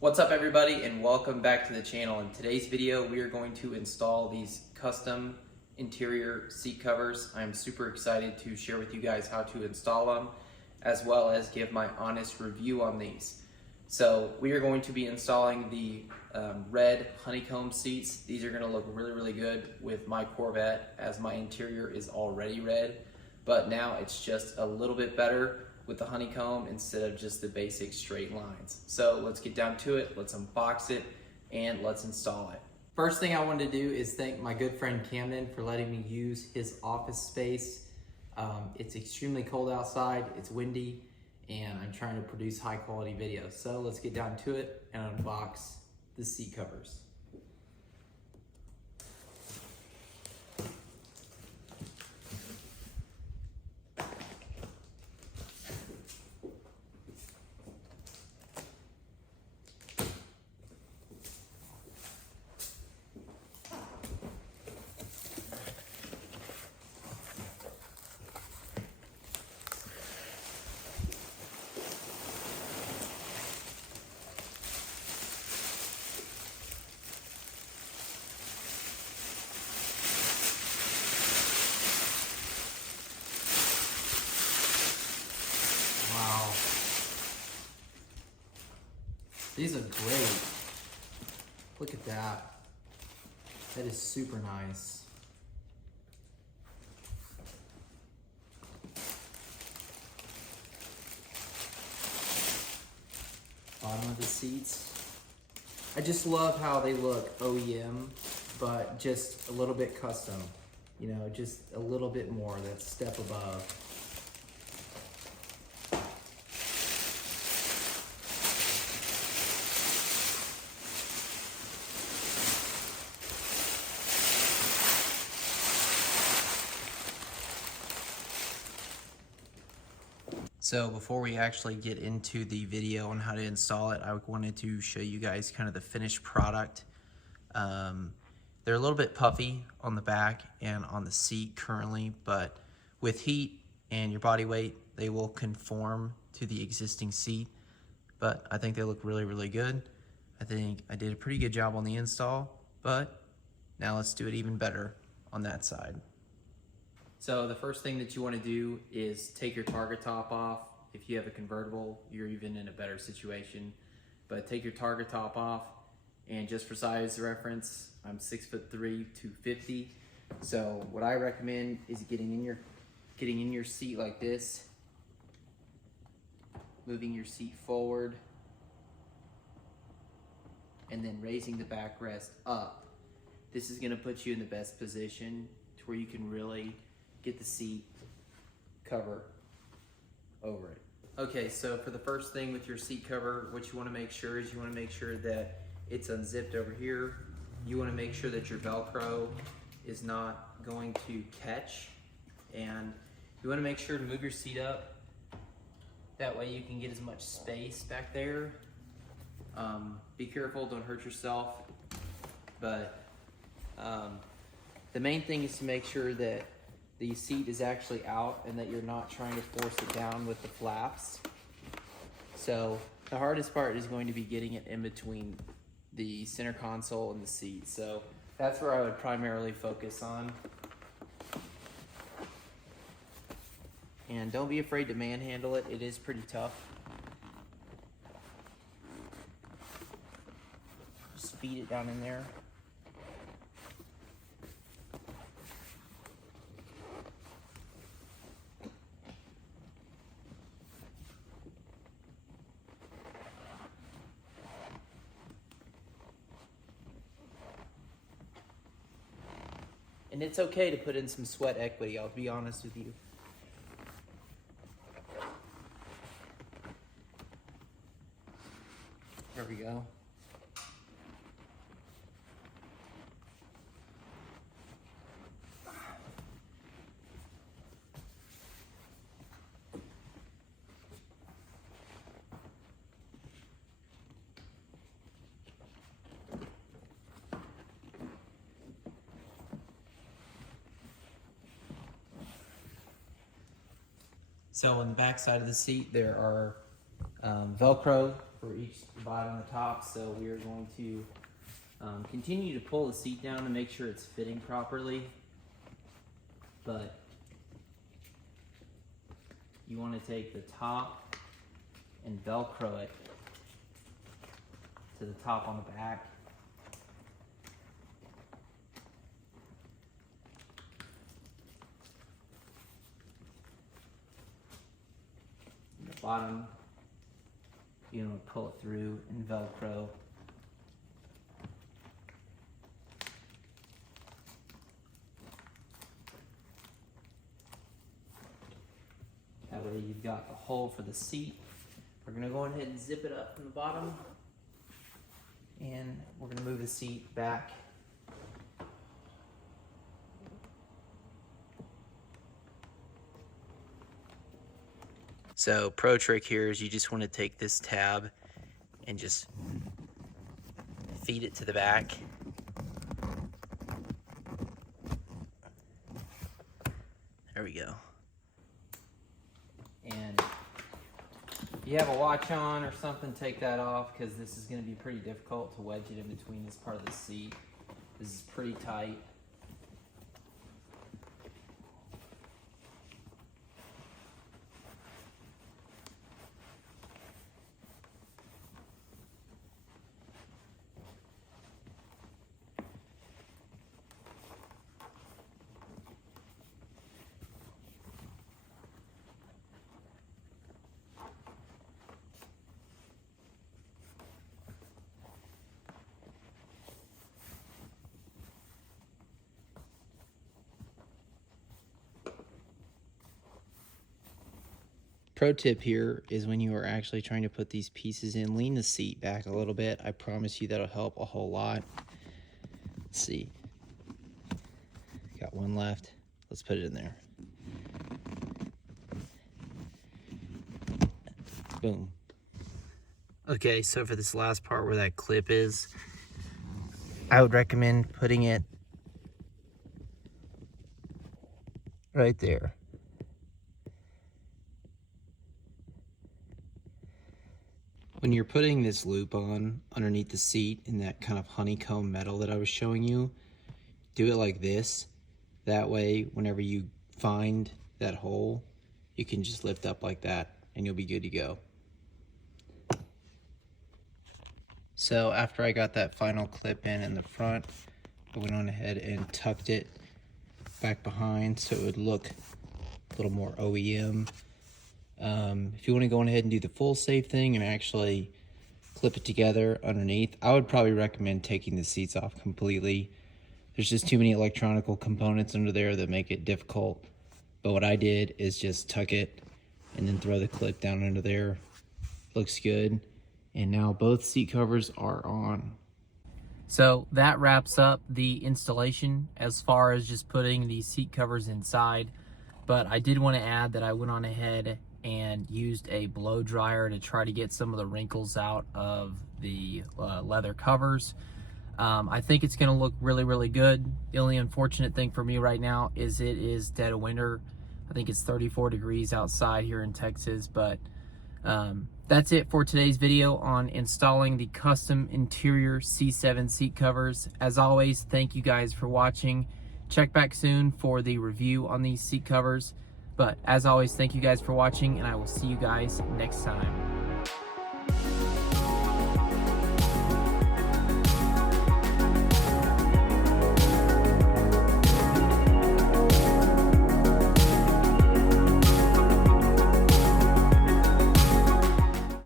What's up everybody, and welcome back to the channel. In today's video we are going to install these custom interior seat covers. I'm super excited to share with you guys how to install them, as well as give my honest review on these. So we are going to be installing the red honeycomb seats. These are going to look really good with my Corvette, as my interior is already red, but now it's just a little bit better with the honeycomb instead of just the basic straight lines. So let's get down to it, let's unbox it, and let's install it. First thing I wanted to do is thank my good friend Camden for letting me use his office space. It's extremely cold outside, it's windy, and I'm trying to produce high quality videos. So let's get down to it and unbox the seat covers. Wow. These are great. Look at that. That is super nice. Bottom of the seats. I just love how they look OEM, but just a little bit custom. You know, just a little bit more, that step above. So before we actually get into the video on how to install it, I wanted to show you guys kind of the finished product. They're a little bit puffy on the back and on the seat currently, but with heat and your body weight, they will conform to the existing seat. But I think they look really good. I think I did a pretty good job on the install, but now let's do it even better on that side. So the first thing that you want to do is take your target top off. If you have a convertible, you're even in a better situation. But take your target top off, and just for size reference, I'm 6'3", 250. So what I recommend is getting in your seat like this, moving your seat forward, and then raising the backrest up. This is going to put you in the best position to where you can really get the seat cover over it. Okay, so for the first thing with your seat cover, what you want to make sure is you want to make sure that it's unzipped over here. You want to make sure that your Velcro is not going to catch, and you want to make sure to move your seat up. That way you can get as much space back there. Be careful, don't hurt yourself, but the main thing is to make sure that the seat is actually out and that you're not trying to force it down with the flaps. So the hardest part is going to be getting it in between the center console and the seat. So that's where I would primarily focus on. And don't be afraid to manhandle it. It is pretty tough. Just feed it down in there. And it's okay to put in some sweat equity, I'll be honest with you. There we go. So on the back side of the seat, there are Velcro for each bottom and the top. So we are going to continue to pull the seat down to make sure it's fitting properly. But you want to take the top and Velcro it to the top on the back. And the bottom, you want to pull it through and Velcro. That way you've got a hole for the seat. We're gonna go ahead and zip it up from the bottom, and we're gonna move the seat back. So pro trick here is you just want to take this tab and just feed it to the back. There we go. And if you have a watch on or something, take that off, because this is going to be pretty difficult to wedge it in between this part of the seat. This is pretty tight. Pro tip here is when you are actually trying to put these pieces in, lean the seat back a little bit. I promise you that'll help a whole lot. Let's see. Got one left. Let's put it in there. Boom. Okay, so for this last part where that clip is, I would recommend putting it right there. When you're putting this loop on underneath the seat in that kind of honeycomb metal that I was showing you, do it like this. That way, whenever you find that hole, you can just lift up like that and you'll be good to go. So after I got that final clip in the front, I went on ahead and tucked it back behind so it would look a little more OEM. If you want to go on ahead and do the full safe thing and actually clip it together underneath, I would probably recommend taking the seats off completely. There's just too many electronical components under there that make it difficult. But what I did is just tuck it and then throw the clip down under there. Looks good. And now both seat covers are on. So that wraps up the installation as far as just putting these seat covers inside. But I did want to add that I went on ahead and used a blow dryer to try to get some of the wrinkles out of the leather covers. I think it's going to look really, really good. The only unfortunate thing for me right now is it is dead of winter. I think it's 34 degrees outside here in Texas, but that's it for today's video on installing the custom interior C7 seat covers. As always, thank you guys for watching. Check back soon for the review on these seat covers. But as always, thank you guys for watching, and I will see you guys next time.